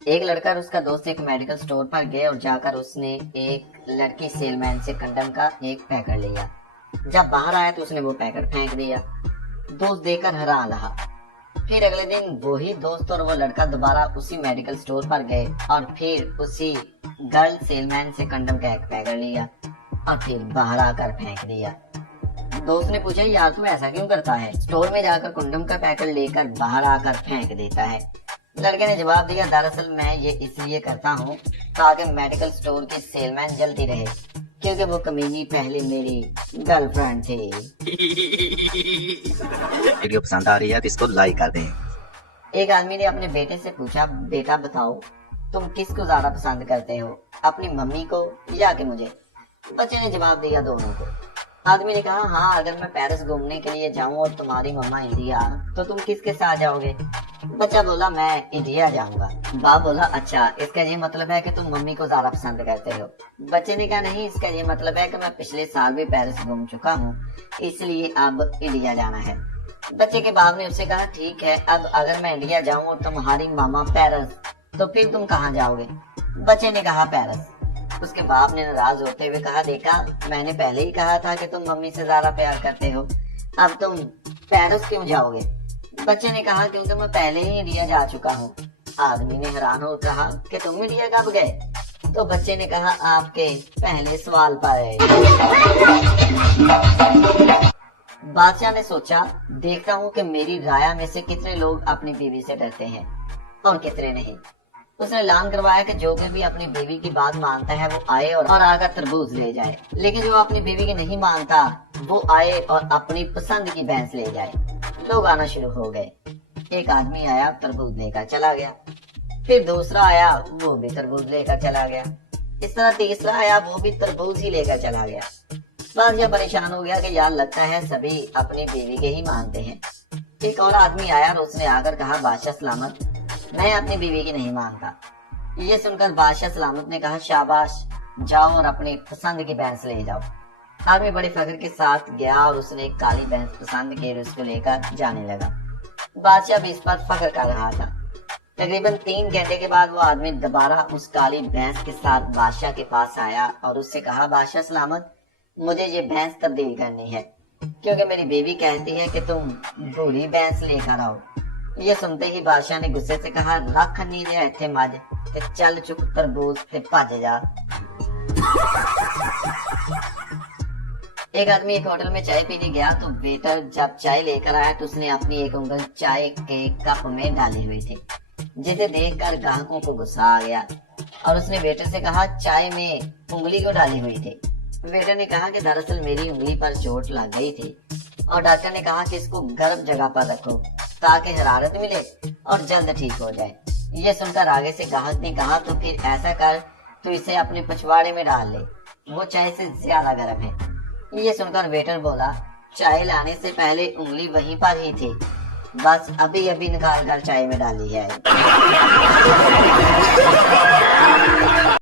ایک لڑکا اور اس کا دوست ایک میڈیکل سٹور پر گئے اور جا کر اس نے ایک لڑکی سیل مین سے کنڈم کا ایک پیکٹ لیا۔ جب باہر آیا تو اس نے وہ پیکٹ پھینک دیا۔ دوست دیکھ کر حیران رہا۔ پھر اگلے دن وہی دوست اور وہ لڑکا دوبارہ اسی میڈیکل سٹور پر گئے اور پھر اسی گرل سیل مین سے کنڈم کا ایک پیکٹ لیا اور پھر باہر آ کر پھینک دیا۔ دوست نے پوچھا یار تو ایسا کیوں کرتا ہے؟ سٹور میں جا کر کنڈم کا پیکٹ لے کر باہر آ کر پھینک دیتا ہے۔ لڑکے نے جواب دیا دراصل میں یہ اس لیے کرتا ہوں تاکہ میڈیکل سٹور کی سیل مین جلدی رہے کیونکہ وہ کمینی پہلے میری گرل فرینڈ تھی۔ ویڈیو پسند آ رہی ہے تو اس کو لائک کر دیں۔ ایک آدمی نے اپنے بیٹے سے پوچھا بیٹا بتاؤ تم کس کو زیادہ پسند کرتے ہو، اپنی ممی کو یا کہ مجھے؟ بچے نے جواب دیا دونوں کو۔ آدمی نے کہا ہاں اگر میں پیرس گھومنے کے لیے جاؤں اور تمہاری مما انڈیا تو تم کس کے ساتھ جاؤ گے؟ بچہ بولا میں انڈیا جاؤں گا۔ باپ بولا اچھا اس کا یہ مطلب ہے کہ تم ممی کو زیادہ پسند کرتے ہو؟ بچے نے کہا نہیں اس کا یہ مطلب ہے کہ میں پچھلے سال بھی پیرس گھوم چکا ہوں اس لیے اب انڈیا جانا ہے۔ بچے کے باپ نے اس سے کہا ٹھیک ہے اب اگر میں انڈیا جاؤں اور تمہاری ماما پیرس تو پھر تم کہاں جاؤ گے؟ بچے نے کہا پیرس۔ اس کے باپ نے ناراض ہوتے ہوئے کہا دیکھا میں نے پہلے ہی کہا تھا کہ تم ممی سے زیادہ پیار کرتے ہو، اب تم پیرس کیوں جاؤ گے؟ بچے نے کہا کیونکہ میں پہلے ہی انڈیا جا چکا ہوں۔ آدمی نے حیران ہو کہا کہ تم انڈیا کب گئے؟ تو بچے نے کہا آپ کے پہلے سوال پر۔ بادشاہ نے سوچا دیکھتا ہوں کہ میری رایا میں سے کتنے لوگ اپنی بیوی سے ڈرتے ہیں اور کتنے نہیں۔ اس نے اعلان کروایا کہ جو بھی اپنی بیوی کی بات مانتا ہے وہ آئے اور آ کر تربوز لے جائے، لیکن جو اپنی بیوی کی نہیں مانتا وہ آئے اور اپنی پسند کی بھینس لے جائے۔ لوگ آنا شروع ہو گئے۔ ایک آدمی آیا تربوز لے کر چلا گیا، پھر دوسرا آیا وہ بھی تربوز لے کر چلا گیا، اس طرح تیسرا آیا وہ بھی تربوز ہی لے کر چلا گیا۔ بادشاہ پریشان ہو گیا کہ یار لگتا ہے سبھی اپنی بیوی کے ہی مانتے ہیں۔ ایک اور آدمی آیا اور اس نے آ کر کہا بادشاہ سلامت میں اپنی بیوی کی نہیں مانتا۔ یہ سن کر بادشاہ سلامت نے کہا شاباش جاؤ اور اپنی پسند کی بھینس لے جاؤ۔ آدمی بڑے فخر کے ساتھ گیا اور اس نے ایک کالی بھینس پسند کی اور اس کو لے کر جانے لگا۔ بادشاہ بھی اس پر فخر کر رہا تھا۔ تقریباً 3 گھنٹے کے بعد وہ آدمی دوبارہ اس کالی بھینس کے ساتھ بادشاہ کے پاس آیا اور اس سے کہا بادشاہ سلامت مجھے یہ بھینس تبدیل کرنی ہے کیونکہ میری بیوی کہتی ہے کہ تم بوڑھی بھینس لے کر آؤ۔ یہ سنتے ہی بادشاہ نے غصے سے کہا رکھ نیجے ایتھے مجھ تے چل چک تربوز تے بھج جا۔ ایک آدمی ایک ہوٹل میں چائے پینے گیا تو ویٹر جب چائے لے کر آیا تو اس نے اپنی ایک انگل چائے کے کپ میں ڈالی ہوئی تھی جسے دیکھ کر گاہکوں کو غصہ آ گیا اور اس نے ویٹر سے کہا چائے میں انگلی کو ڈالی ہوئی تھی؟ ویٹر نے کہا کہ دراصل میری انگلی پر چوٹ لگ گئی تھی اور ڈاکٹر نے کہا کہ اس کو گرم جگہ پر رکھو تاکہ حرارت ملے اور جلد ٹھیک ہو جائے۔ یہ سن کر آگے سے گاہک نے کہا تو پھر ایسا کر تو اسے اپنے پچھواڑے میں ڈال لے، وہ چائے سے زیادہ گرم ہے۔ یہ سن کر ویٹر بولا چائے لانے سے پہلے انگلی وہیں پر ہی تھی، بس ابھی ابھی نکال کر چائے میں ڈالی ہے۔